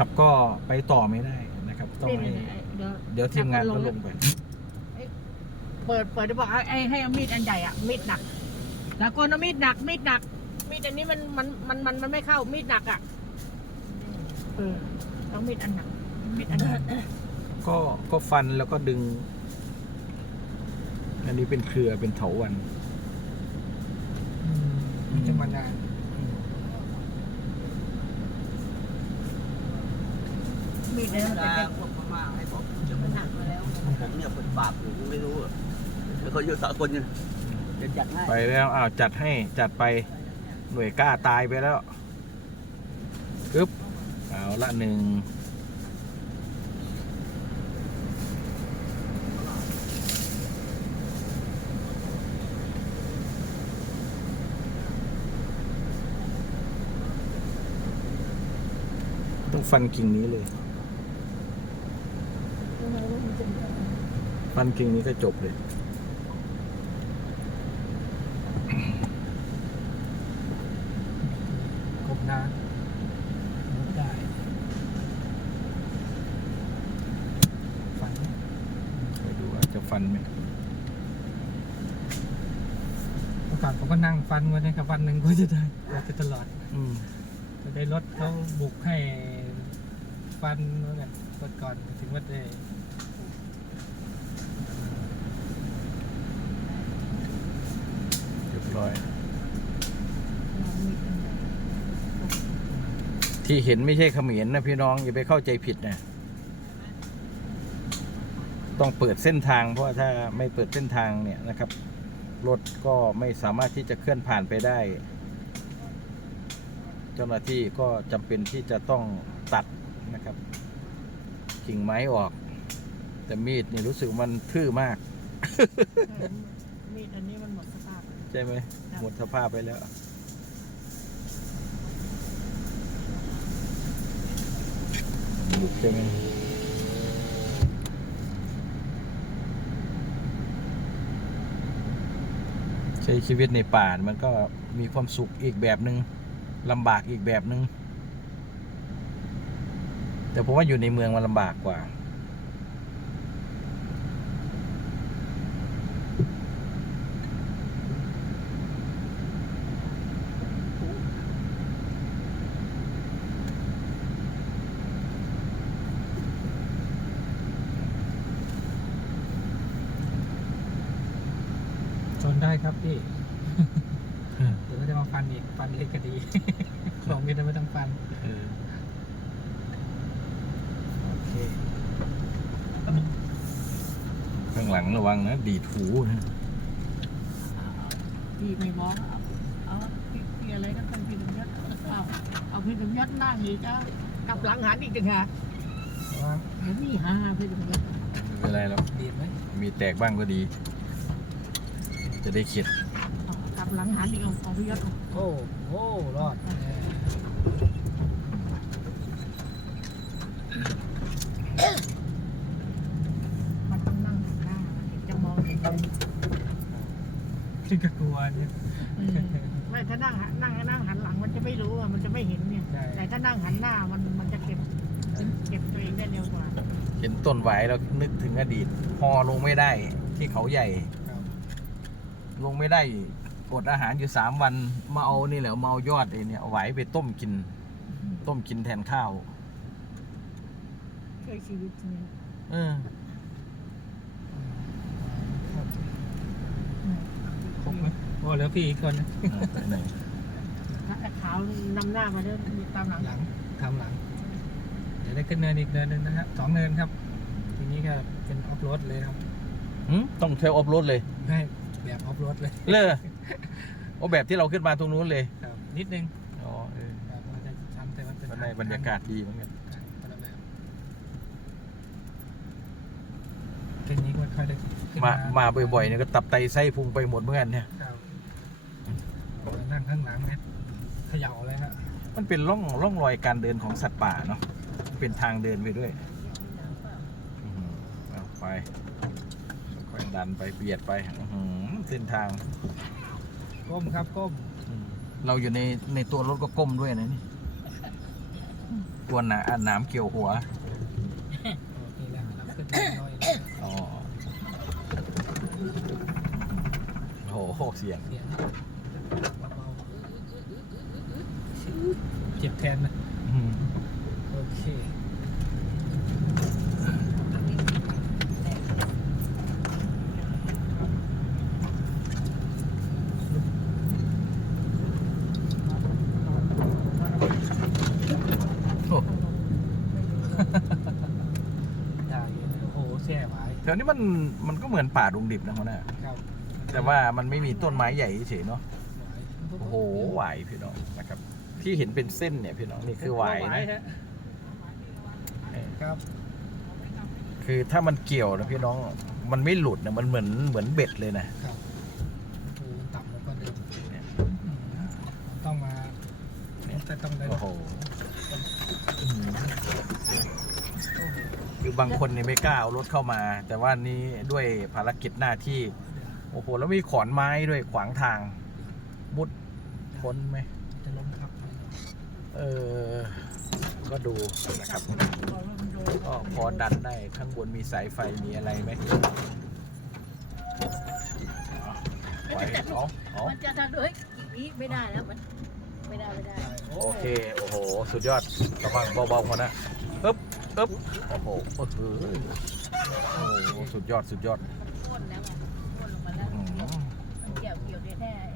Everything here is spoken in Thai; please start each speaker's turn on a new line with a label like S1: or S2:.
S1: ขับ ก็ไปต่อไม่ได้นะครับ ต้อง
S2: นี่
S1: ให้
S2: นี่เดี๋ยว
S1: เดี๋ยวทีมงานเขาลงไป
S2: เปิดเปิดได้บอกให้ไอ้ให้เอามีดอันใหญ่อะมีดหนักแล้วก็เอามีดหนักมีดหนัก มีดอันนี้มันมันมันมันมันไม่เข้ามีดหนักอะเออต้องมีดอันหนักมีดอันหนัก
S1: ก็ก็ฟันแล้วก็ดึง อันนี้เป็นเครือเป็นเถาวัน
S3: มันจะมานาน
S2: มีด
S4: ไม่
S2: อัน
S4: ได้
S2: นั้น
S4: พวกพม่าให้บอกจะ
S2: มั
S4: ไม่
S2: หนักแล้ว
S4: ผมเนี่ยคนบาปอยู่ไม่รู้อะแล้วเขาอยู่สากลเนี่ยจะจัดให้
S1: ไปแล้วอ้าวจัดให้จัดไปหน่วยกล้าตายไปแล้วปึ๊บเอาละหนึ่งต้องฟันกิ่งนี้เลย ฟันกิ่งนี้ก็จบเลย
S3: กบนานมุดได้ฝัน
S1: ไปดูว่าจะฟันไหม
S3: เมื่อก่อนผมก็นั่งฟันวันนี้กับวันหนึ่งก็จะได้เราจะตลอด
S1: อืม
S3: จะได้รถเขาบุกให้ฟันแล้วกันรถก่อนถึงวัดเลย
S1: เรียบร้อย ที่เห็นไม่ใช่เขมรนะพี่น้องอย่าไปเข้าใจผิดนะ ต้องเปิดเส้นทางเพราะว่าถ้าไม่เปิดเส้นทางเนี่ยนะครับ รถก็ไม่สามารถที่จะเคลื่อนผ่านไปได้ เจ้าหน้าที่ก็จำเป็นที่จะต้องตัดนะครับ กิ่งไม้ออก แต่มีดนี่รู้สึกมันทื่อมาก
S2: มีดอันนี้มันหมดสภาพ
S1: ใช่ไหมหมดสภาพไปแล้วบุกใช่ไหมใช้ชีวิตในป่ามันก็มีความสุขอีกแบบหนึง่งลำบากอีกแบบหนึง่งแต่ผมว่าอยู่ในเมืองมันลำบากกว่า
S3: ได้ครับพี่ เดี๋ยวก็จะมาฟันอีก ฟันเล็กก็ดีของมิตรไม่ต้องฟัน
S1: เออ
S3: โอเค
S1: ข้างหลังระวังนะ ดีดหูนะ
S2: พี่ไม่บอกเอาพี่พี่อะไรก็ต้องพี่สมยศเอาเอาพี่สมยศนั่งอีกจ้ากลับหลังหันอีกจังฮะ
S3: เพราะว่า
S2: เดี๋ยวนี่ฮะพี่สมยศ
S1: ไม่เป็นไรหรอก
S3: ดีดไหม
S1: มีแตกบ้างก็ดี จะได้เข็ด
S2: เอากลับหลังหันอีกเอาเอาพี่ยศเอา
S3: โอ้โหรอดเออ
S2: มันต้องนั่งหันหน้ามันถึงจะมองเห็น
S3: ที่ก็กลัวเนี่ย
S2: อืมไม่ถ้านั่งหันนั่งนั่งหันหลังมันจะไม่รู้อะมันจะไม่เห็นเนี่ย
S3: ใช่
S2: แต่ถ้านั่งหันหน้ามันมันจะเก็บเก็บตัวเองได้เร็วกว่า
S1: เห็นต้นไหวแล้วนึกถึงอดีตพอลงไม่ได้ที่เขาใหญ่
S3: ครับ
S1: ลงไม่ได้อดอาหารอยู่สามวันมาเอานี่แหละมาเอายอดไอ้เนี่ยเอาไหวไปต้มกิน ต้มกินแทนข้าว
S2: ช่วยชีวิตเนี่ย
S1: เออ
S3: ครบไหมโอ้แล้วพี่อีกคนนะ
S1: ไปไหน
S2: ถ้าขาวนำหน้ามาเดินตามหลัง
S3: หลังทำหลัง เดี๋ยวได้ขึ้นเนินอีกเนินหนึงนะครับสองเนินครับ ทีนี้ก็เป็นออฟโรดเลยครับ
S1: หึต้องเทลออฟรถเลย
S3: ให้ แบบออฟโรดเลย
S1: เลยโอ้แบบที่เราขึ้นมาตรงนู้นเลย
S3: ครับนิดนึง
S1: อ๋อเออ
S3: ครับมันจะชันแต่มันเป็น
S1: ข้างในบรรยากาศดีเหมือนกัน
S3: คนละแบบเส้นนี้ก็ไม่ค่อยได้ขึ้น
S1: มามาบ่อยๆเนี่ยก็ตับไตไส้พุงไปหมดเหมือนกันเนี่ย
S3: ครับนั่งข้างหลังเนี่ยเขย่าเลยฮะ
S1: มันเป็นร่องร่องรอยการเดินของสัตว์ป่าเนาะเป็นทางเดินไปด้วยอื้อหือเอาไปค่อยๆดันไปเบียดไปอื้อหือ เส้นทาง
S3: ก้มครับก้ม
S1: อืมเราอยู่ในในตัวรถก็ก้มด้วยนะนี่กลัวหนาอะหน้ำเกี่ยวหัว
S3: โอเคแล้วเราขึ้นมาหน่อยนะ
S1: อ๋อโอ้โหเสียง
S3: เสียงเบาๆเจ็บแทนนะ
S1: อืม
S3: โอเค
S1: โอ้
S3: ได้อยู่นะโอ้โหแช่ไว้
S1: แถวนี้มันมันก็เหมือนป่าดงดิบนะเขาเนี่ย
S3: ครับ
S1: แต่ว่ามันไม่มีต้นไม้ใหญ่เฉยๆเนาะ
S3: ไว้
S1: โอ้โหหวายพี่น้องนะครับ ที่เห็นเป็นเส้นเนี่ยพี่น้องนี่คือหวายนะ
S3: ฮะ
S1: เออ
S3: ครับ
S1: คือถ้ามันเกี่ยวนะพี่น้องมันไม่หลุดนะมันเหมือนเหมือนเบ็ดเลยนะครับ
S3: โอ้ต่ำแล้วก็เดิม
S1: เนี่ย
S3: อืมต้องมาแต่ต้องได้
S1: โอ้โหอืม
S3: โอ้โห
S1: คือบางคนเนี่ยไม่กล้าเอารถเข้ามา แต่ว่านี้ด้วยภารกิจหน้าที่ โอ้โห แล้วมีขอนไม้ด้วยขวางทาง มุดพ้นไหม
S3: จะล้มครับ
S1: เออ ก็ดูนะครับก็พอดันได้ข้างบนมีสายไฟมีอะไรไหมเอาไปเอาเอา
S2: มันจะทำด้วยอีกไม่ได้แล้วมันไม่ได้ไม่ได้
S1: โอเค โอ้โห สุดยอดระวังเบาๆพอนะ ปึ๊บปึ๊บโอ้โหโอ้โหโอ้โหสุดยอดสุดยอด
S2: มันอ้วนแล้วไงอ้วนลงมาแล้ว
S1: อืม
S2: มันเกี่ยวเกี่ยวแน่ๆ